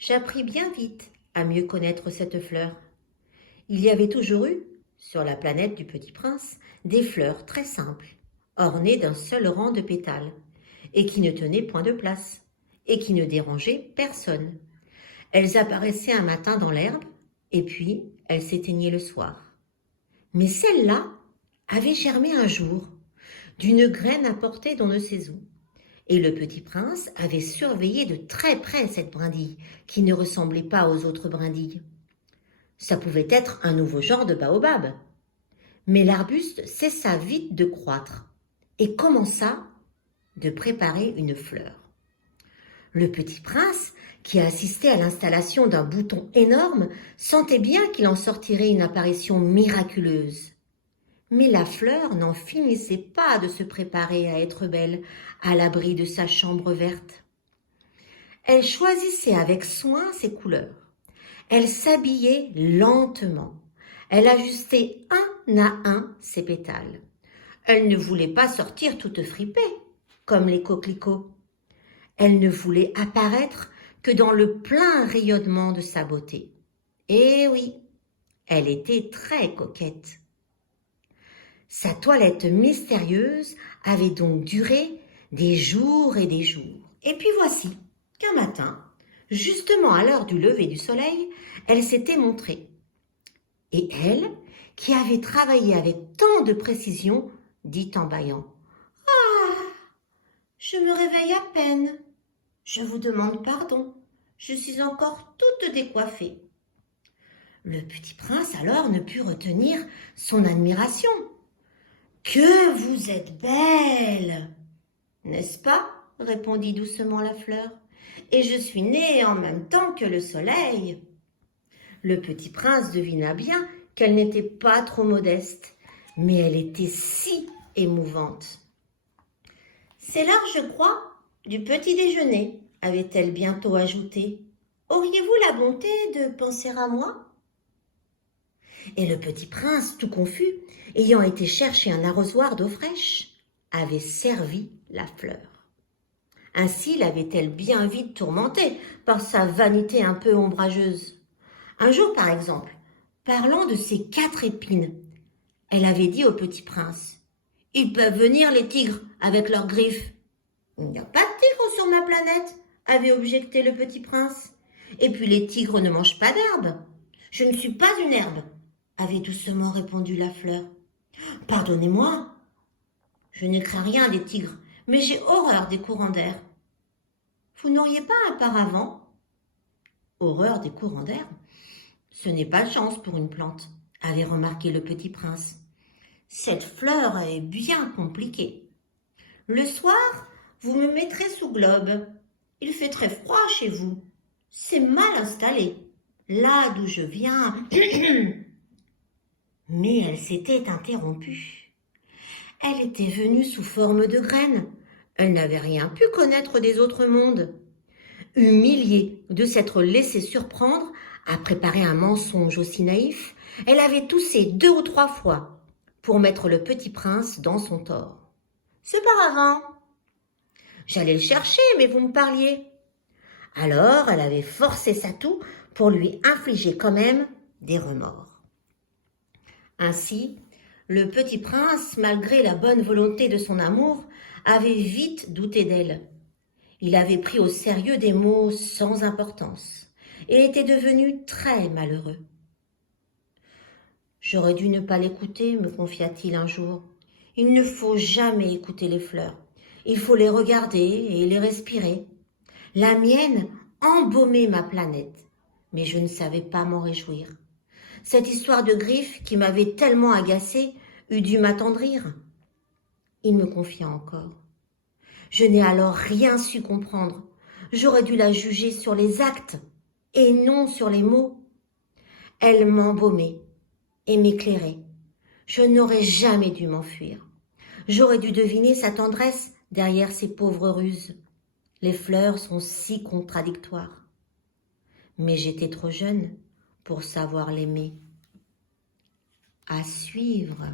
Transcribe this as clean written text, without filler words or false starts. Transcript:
J'appris bien vite à mieux connaître cette fleur. Il y avait toujours eu, sur la planète du Petit Prince, des fleurs très simples, ornées d'un seul rang de pétales, et qui ne tenaient point de place, et qui ne dérangeaient personne. Elles apparaissaient un matin dans l'herbe, et puis elles s'éteignaient le soir. Mais celle-là avait germé un jour, d'une graine apportée d'on ne sait où. Et le Petit Prince avait surveillé de très près cette brindille, qui ne ressemblait pas aux autres brindilles. Ça pouvait être un nouveau genre de baobab. Mais l'arbuste cessa vite de croître et commença de préparer une fleur. Le Petit Prince, qui assistait à l'installation d'un bouton énorme, sentait bien qu'il en sortirait une apparition miraculeuse. Mais la fleur n'en finissait pas de se préparer à être belle, à l'abri de sa chambre verte. Elle choisissait avec soin ses couleurs. Elle s'habillait lentement. Elle ajustait un à un ses pétales. Elle ne voulait pas sortir toute fripée, comme les coquelicots. Elle ne voulait apparaître que dans le plein rayonnement de sa beauté. Eh oui, elle était très coquette. Sa toilette mystérieuse avait donc duré des jours et des jours. Et puis voici qu'un matin, justement à l'heure du lever du soleil, elle s'était montrée. Et elle, qui avait travaillé avec tant de précision, dit en bâillant : « Ah, je me réveille à peine. Je vous demande pardon. Je suis encore toute décoiffée. » Le Petit Prince alors ne put retenir son admiration. « Que vous êtes belle !»« N'est-ce pas ?» répondit doucement la fleur. « Et je suis née en même temps que le soleil. » Le Petit Prince devina bien qu'elle n'était pas trop modeste, mais elle était si émouvante. « C'est l'heure, je crois, du petit déjeuner, » avait-elle bientôt ajouté. « Auriez-vous la bonté de penser à moi ?» Et le Petit Prince, tout confus, ayant été chercher un arrosoir d'eau fraîche, avait servi la fleur. Ainsi l'avait-elle bien vite tourmentée par sa vanité un peu ombrageuse. Un jour, par exemple, parlant de ses 4 épines, elle avait dit au Petit Prince : « Ils peuvent venir, les tigres, avec leurs griffes. »« Il n'y a pas de tigres sur ma planète, » avait objecté le Petit Prince. « Et puis les tigres ne mangent pas d'herbe. »« Je ne suis pas une herbe, » avait doucement répondu la fleur. « Pardonnez-moi, je ne crains rien des tigres, mais j'ai horreur des courants d'air. »« Vous n'auriez pas un paravent ?»« Horreur des courants d'air ? Ce n'est pas de chance pour une plante, » avait remarqué le Petit Prince. « Cette fleur est bien compliquée. Le soir, vous me mettrez sous globe. Il fait très froid chez vous. C'est mal installé. Là d'où je viens... » Mais elle s'était interrompue. Elle était venue sous forme de graine. Elle n'avait rien pu connaître des autres mondes. Humiliée de s'être laissée surprendre à préparer un mensonge aussi naïf, elle avait toussé 2 ou 3 fois pour mettre le Petit Prince dans son tort. « Ce paravent, j'allais le chercher, mais vous me parliez. » Alors elle avait forcé sa toux pour lui infliger quand même des remords. Ainsi, le Petit Prince, malgré la bonne volonté de son amour, avait vite douté d'elle. Il avait pris au sérieux des mots sans importance et était devenu très malheureux. « J'aurais dû ne pas l'écouter, » me confia-t-il un jour. « Il ne faut jamais écouter les fleurs. Il faut les regarder et les respirer. La mienne embaumait ma planète, mais je ne savais pas m'en réjouir. Cette histoire de griffes qui m'avait tellement agacée eût dû m'attendrir. » Il me confia encore. Je n'ai alors rien su comprendre. J'aurais dû la juger sur les actes et non sur les mots. Elle m'embaumait et m'éclairait. Je n'aurais jamais dû m'enfuir. J'aurais dû deviner sa tendresse derrière ses pauvres ruses. Les fleurs sont si contradictoires. Mais j'étais trop jeune pour savoir l'aimer. À suivre.